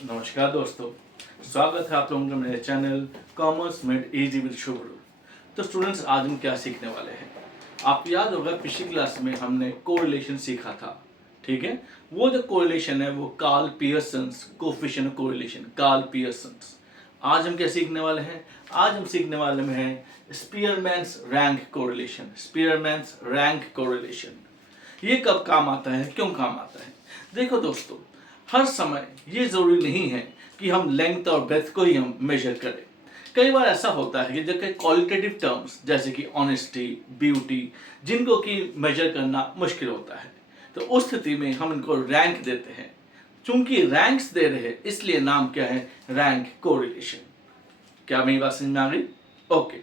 नमस्कार दोस्तों, स्वागत है आप लोगों का मेरे channel commerce made easy with Shubhru. तो स्टूडेंट्स, आज हम क्या सीखने वाले हैं? आपको याद होगा पिछली क्लास में हमने कोरिलेशन सीखा था, ठीक है। वो जो कोरिलेशन है वो Karl Pearson's coefficient of correlation, Karl Pearson's. आज हम क्या सीखने वाले हैं? आज हम सीखने वाले में है स्पीयरमैन्स रैंक कोरिलेशन। स्पीयरमैन्स रैंक कोरिलेशन ये कब काम आता है, क्यों काम आता है? देखो दोस्तों, हर समय ये ज़रूरी नहीं है कि हम लेंथ और ब्रेथ को ही हम मेजर करें। कई बार ऐसा होता है कि जब क्वालिटेटिव टर्म्स जैसे कि ऑनेस्टी, ब्यूटी, जिनको कि मेजर करना मुश्किल होता है, तो उस स्थिति में हम इनको रैंक देते हैं। चूंकि रैंक्स दे रहे इसलिए नाम क्या है? Rank correlation. क्या मेरी बात समझ में आ गई? ओके,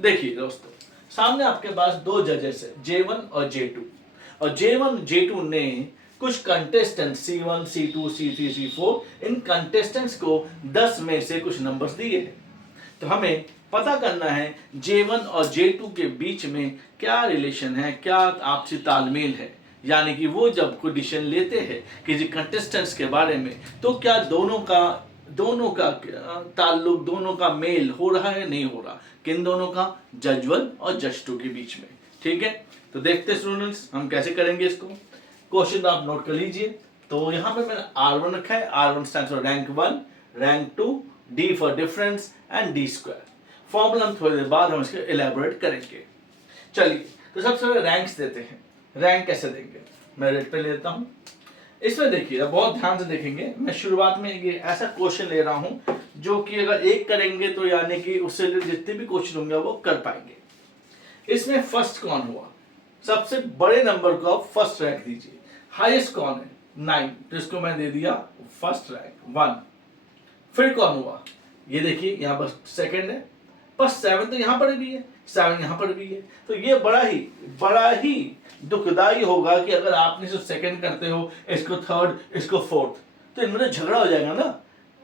देखिए दोस्तों, सामने आपके पास दो जजेस है, J1 और J2, और J1 J2 ने कुछ contestant C1 C2 C3 C4 इन कंटेस्टेंट्स को 10 में से कुछ नंबर्स दिए हैं। तो हमें पता करना है J1 और J2 के बीच में क्या रिलेशन है, क्या आपसी तालमेल है। यानी कि वो जब कोई डिसीजन लेते हैं किसी कंटेस्टेंट्स के बारे में, तो क्या दोनों का ताल्लुक, दोनों का मेल हो रहा है, नहीं हो रहा। किन दोनों का? जज 1 और जज 2 के बीच में। ठीक है, तो देखते स्टूडेंट्स हम कैसे करेंगे इसको। क्वेश्चन आप नोट कर लीजिए। तो यहाँ पे मैंने R1 रखा है। R1 stands for rank 1, rank 2, D for difference and D square. Formula हम थोड़ी देर बाद हम इसको इलेबोरेट करेंगे। चलिए, तो सबसे पहले रैंक्स देते हैं। रैंक कैसे देंगे? मैं रेड पे लेता हूँ। इसमें देखिए, बहुत ध्यान से देखेंगे। मैं शुरुआत में ये ऐसा क्वेश्चन ले रहा हूँ जो कि अगर एक करेंगे तो यानी कि उससे जितने भी क्वेश्चन होंगे वो कर पाएंगे। इसमें फर्स्ट कौन हुआ? सबसे बड़े नंबर को आप फर्स्ट रैंक दीजिए। हाईएस्ट कौन है? 9, तो इसको मैं दे दिया फर्स्ट रैंक 1। फिर कौन हुआ? ये देखिए, यहाँ पर सेकंड है, पर 7 तो यहाँ पर भी है, 7 यहाँ पर भी है। तो ये बड़ा ही दुखदाई होगा कि अगर आपने जो सेकंड करते हो, इसको थर्ड, इसको फोर्थ, तो इनमें झगड़ा हो जाएगा ना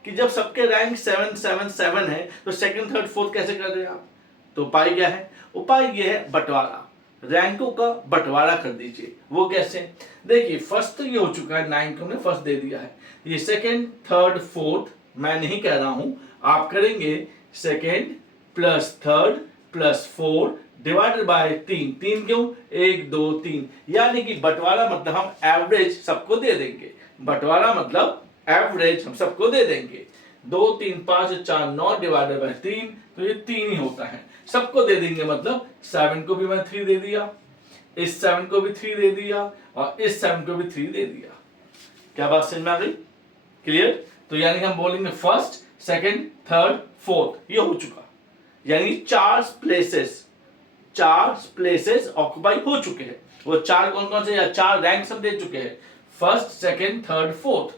कि जब सबके रैंक 7 7 7 है तो सेकंड थर्ड फोर्थ कैसे कर रहे हैं आप? तो उपाय क्या है? उपाय ये है बंटवारा। रैंकों का बंटवारा कर दीजिए। वो कैसे? देखिए, फर्स्ट तो ये हो चुका है, 9 को हमने फर्स्ट दे दिया है। ये सेकंड, थर्ड, फोर्थ मैं नहीं कह रहा हूं, आप करेंगे second plus third plus 4 divided by 3। 3 क्यों? 1 2 3, यानी कि बंटवारा मतलब हम एवरेज सबको दे देंगे। बंटवारा मतलब एवरेज हम सबको दे देंगे। 2 3 5 4 9 डिवाइडेड बाय 3, तो ये 3 ही होता है। सबको दे देंगे मतलब 7 को भी मैं 3 दे दिया, इस 7 को भी 3 दे दिया, और इस 7 को भी 3 दे दिया। क्या बात समझ में आ गई? क्लियर? तो यानी हम बोलेंगे फर्स्ट, सेकंड, थर्ड, फोर्थ, ये हो चुका। यानी 4 प्लेसेस ऑक्युपाई हो चुके हैं। वो 4 कौन कौन से, या 4 रैंक सब दे चुके हैं, फर्स्ट, सेकंड, थर्ड, फोर्थ।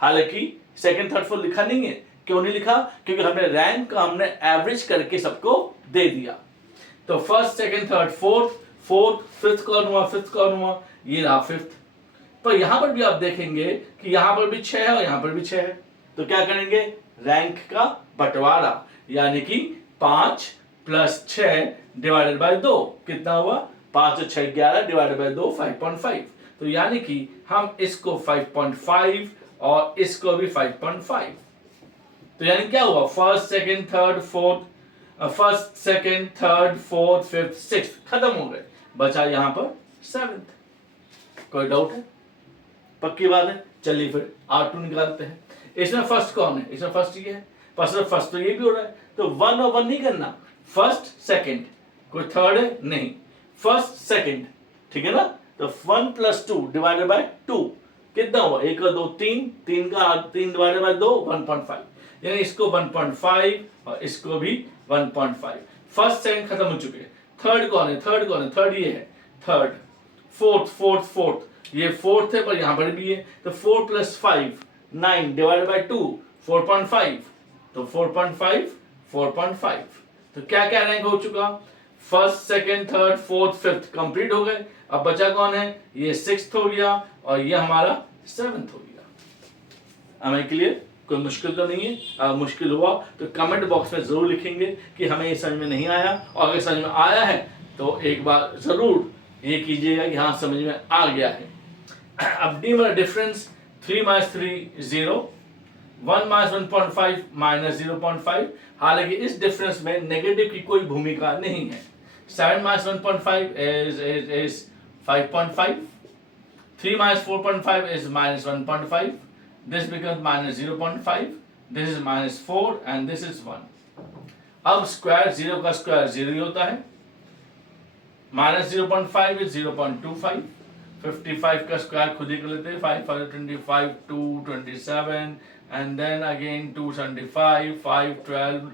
हालांकि सेकंड, थर्ड, फोर्थ लिखा नहीं है। क्यों नहीं लिखा? क्योंकि हमने रैंक का हमने एवरेज करके सबको दे दिया। तो first, second, third, fourth, fifth कौन हुआ? फिफ्थ कौन हुआ? ये रहा फिफ्थ। पर यहां पर भी आप देखेंगे कि यहां पर भी 6 है और यहां पर भी 6 है। तो क्या करेंगे? रैंक का बंटवारा, यानी कि 5 प्लस 6 डिवाइडेड बाय 2 कितना हुआ? 5 और 6 11 डिवाइडेड बाय 2 5.5। तो यानी कि हम इसको 5.5 और इसको भी 5.5। तो यानी क्या हुआ? First, second, third, fourth, first, second, third, fourth, fifth, sixth खत्म हो गए। बचा यहां पर 7th। कोई डाउट है? पक्की बात है। चलिए फिर R2 निकालते हैं। इसमें फर्स्ट कौन है? इसमें फर्स्ट ये है। फर्स्ट तो ये भी हो रहा है, तो 1 और 1 नहीं करना, फर्स्ट सेकंड। कोई थर्ड है? नहीं, फर्स्ट सेकंड, ठीक है ना। तो 1 प्लस 2 डिवाइडेड बाय 2 कितना हुआ? 1 और 2 3, 3 का 3 डिवाइडेड बाय 2 1.5, यानी इसको 1.5 और इसको भी 1.5। फर्स्ट सेकंड खत्म हो चुके हैं। थर्ड कौन है? थर्ड ये है, थर्ड। फोर्थ, ये फोर्थ है पर यहां पर भी है। तो 4 प्लस 5 9 डिवाइडेड बाय 2 4.5, तो 4.5। तो क्या क्या रैंक हो चुका? First, second, third, fourth, fifth complete हो गए। अब बचा कौन है? ये 6th हो गया और ये हमारा 7th हो गया। हमें क्लियर? कोई मुश्किल तो नहीं है? अगर मुश्किल हुआ तो कमेंट बॉक्स में जरूर लिखेंगे कि हमें ये समझ में नहीं आया, और अगर समझ में आया है तो एक बार जरूर ये कीजिएगा कि हाँ समझ में आ गया है। अब डी में डिफरेंस 3 - 3 0, 1 माइनस 1.5 माइनस 0.5, हालांकि इस डिफरेंस में नेगेटिव की कोई भूमिका नहीं है। 7 minus 1.5 is 5.5, 3 minus 4.5 is minus 1.5, this becomes minus 0.5, this is minus 4 and this is 1. अब स्क्वायर 0 का स्क्वायर 0 ही होता है, माइनस 0.5 is 0.25, 55 का स्क्वायर खुद ही कर लेते हैं, 5 5 25, 227 and then again 275, 5 12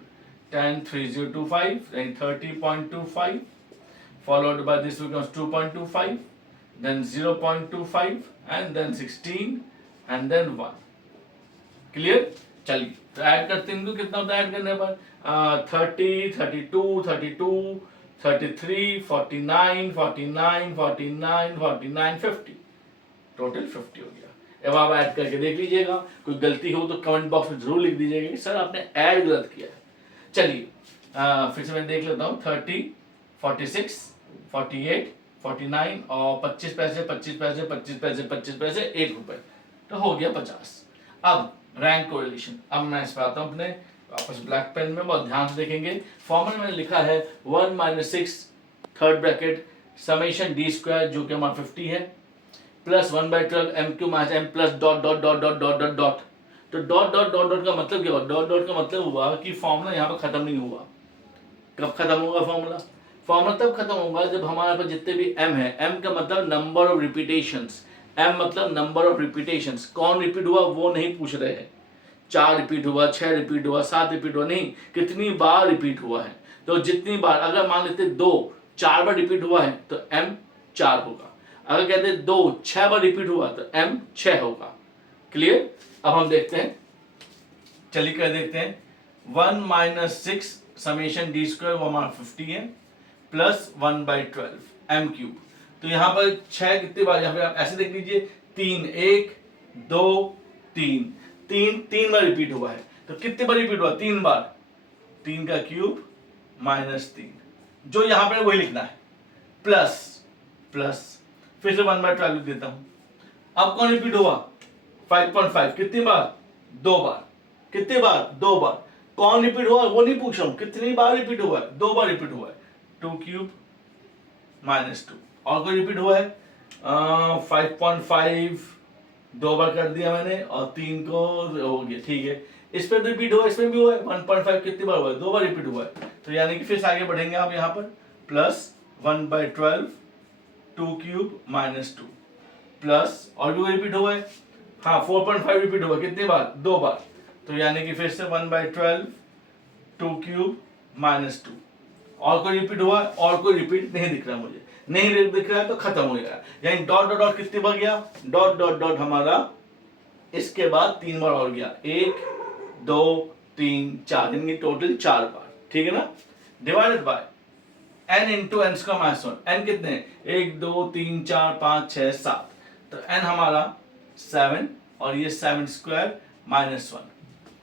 10 3025, then 30.25 followed by this becomes 2.25, then 0.25 and then 16 and then 1. Clear? चलिए तो ऐड करते हैं, इनको कितना होता है ऐड करने पर 30 32 32 33 49 49 49 49 50, टोटल 50 हो गया। अब आप ऐड करके देख लीजिएगा, कोई गलती हो तो कमेंट बॉक्स में जरूर लिख दीजिएगा कि सर आपने ऐड गलत किया है। चलिए फिर से मैं देख लेता हूँ, 30 46 48 49 और 25 पैसे 25 पैसे 25 पैसे 25 पैसे 1 रुपए, तो हो गया 50। अब रैंक कोरिलेशन, अब मैं इस पर आता हूँ अपने वापस ब्लैक पेन में, बहुत ध्यान से देखेंगे। फॉर्मूला मैंने लिखा है 1 minus 6 third bracket summation D square जो कि हमारा 50 है, plus 1/12 M Q minus M plus dot dot dot dot dot dot dot. तो डॉट डॉट डॉट डॉट का मतलब क्या हुआ? डॉट डॉट का मतलब हुआ कि फॉर्मूला यहाँ पर खत्म नहीं हुआ। कब खत्म होगा फॉर्मूला? फॉर्मूला तब खत्म होगा जब हमारे पास जितने भी m है, m का मतलब नंबर ऑफ रिपीटेशंस, m मतलब नंबर ऑफ रिपीटेशंस, कौन रिपीट हुआ वो नहीं पूछ रहे हैं, 4 रिपीट हुआ, 6 रिपीट हुआ, 7 रिपीट हुआ, नहीं, कितनी बार रिपीट हुआ है। तो जितनी बार, अगर मान लेते 2 4 बार रिपीट हुआ है तो m 4 होगा, अगर कहते 2 6 बार रिपीट हुआ तो m 6 होगा। क्लियर? अब हम देखते हैं, चलिए कर देखते हैं। 1 माइनस 6 समेशन डी स्क्वायर वो हमारा 50 है, प्लस 1/12 एम क्यूब। तो यहाँ पर 6 कितनी बार, यहाँ पे आप ऐसे देख लीजिए, 3 1 2 3 3 3 बार रिपीट हुआ है। तो कितने बार रिपीट हुआ? 3 बार, 3 का क्यूब माइनस 3, जो यहाँ पर वही लिखना है, प्लस प्लस फिर से 1/12 लिख देता हूँ। अब कौन रिपीट हुआ? 5.5, कितनी बार? 2 बार, कितनी बार? 2 बार। कौन रिपीट हुआ वो नहीं पूछ रहा हूँ, कितनी बार रिपीट हुआ है? 2 बार रिपीट हुआ है, 2 क्यूब माइनस 2। और कोई रिपीट हुआ है? 5.5 2 बार कर दिया मैंने, और 3 को हो गया, ठीक है। इस पर रिपीट हुआ, इसमें भी हुआ है, 1.5 कितनी बार हुआ है? 2 बार रिपीट हुआ है। तो यानी कि फिर से आगे बढ़ेंगे आप यहाँ पर, प्लस 1/12 2 क्यूब माइनस 2, प्लस और भी रिपीट हुआ है, हाँ 4.5 रिपीट हुआ, कितनी बार? 2 बार। तो यानी कि फिर से 1/12 2 क्यूब माइनस 2। और कोई रिपीट हुआ? और कोई रिपीट नहीं दिख रहा मुझे, नहीं दिख रहा है तो खत्म हो गया। यानी डॉट डॉट डॉट कितनी बार गया? डॉट डॉट डॉट हमारा इसके बाद 3 बार और गया, 1 2 3 4, यानी टोटल 4 बार, ठीक है ना। Divided by n into N square minus 1। n कितने? 1 2 3 4 5 6 7, तो n हमारा 7 और ये 7 स्क्वायर माइनस 1।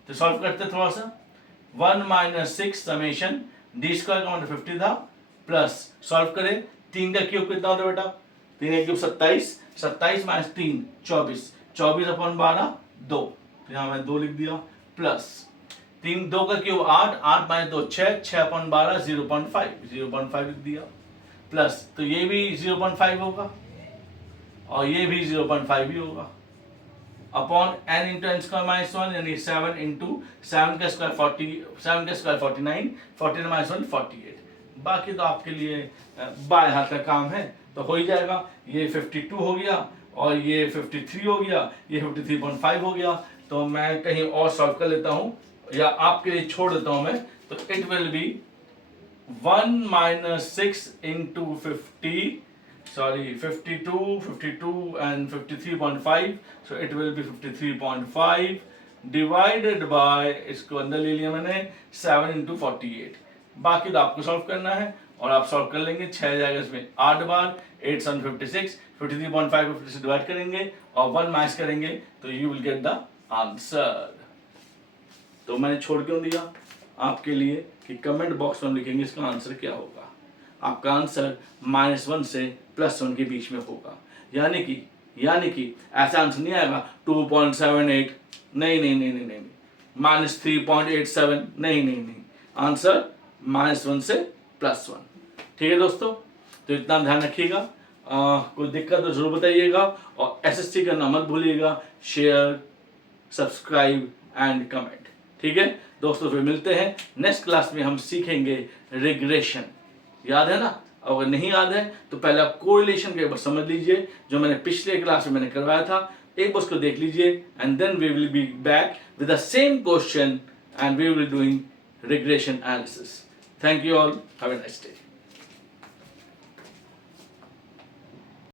तो सॉल्व करते थोड़ा सा, 1 माइनस 6 समेशन डी स्क्वायर का मतलब 50 था, प्लस सॉल्व करें, 3 का क्यूब कितना होता है बेटा? 3 का क्यूब 27, 27 माइनस 3 24, 24/12 2, तो यहाँ मैंने 2 लिख दिया, प्लस 3 2 का क्यूब 8, 8 माइनस 2 6, 6/12 0.5 लिख दिया, प्लस तो ये भी 0.5 होगा और ये भी 0.5 ही होगा, upon n into N square minus 1, यानी 7 इंटू 7 का स्क्वायर 49, 49 माइनस 1 48। बाकी तो आपके लिए बाएं हाथ का काम है, तो हो ही जाएगा। ये 52 हो गया और ये 53 हो गया, ये 53.5 हो गया। तो मैं कहीं और सॉल्व कर लेता हूँ या आपके लिए छोड़ देता हूँ मैं, तो it will be 1 minus 6 into 52 and 53.5, so it will be 53.5 divided by, इसको अंदर ले लिया मैंने, 7 into 48। बाकी तो आपको सॉल्व करना है और आप सॉल्व कर लेंगे, 6 जाएगा इसमें 8 बार, 8 7 56, 53.5 50 से डिवाइड करेंगे और 1 माइनस करेंगे तो you will get the answer. तो मैंने छोड़ क्यों दिया आपके लिए कि कमेंट बॉक्स में लिखेंगे इसका आंसर क्या होगा। आपका आंसर -1 से +1 के बीच में होगा, यानी कि ऐसा आंसर नहीं आएगा 2.78, नहीं, -3.87, नहीं, आंसर -1 से +1। ठीक है दोस्तों, तो इतना ध्यान रखिएगा। कोई दिक्कत तो जरूर बताइएगा, और SST करना मत भूलिएगा, शेयर, सब्सक्राइब एंड कमेंट। ठीक है दोस्तों, फिर मिलते हैं नेक्स्ट क्लास में। हम सीखेंगे रिग्रेशन, याद है ना? अगर नहीं याद है तो पहले आप कोरिलेशन के बारे समझ लीजिए, जो मैंने पिछले क्लास में मैंने करवाया था, एक बार उसको देख लीजिए, and then we will be back with the same question and we will doing regression analysis. Thank you all, have a nice day.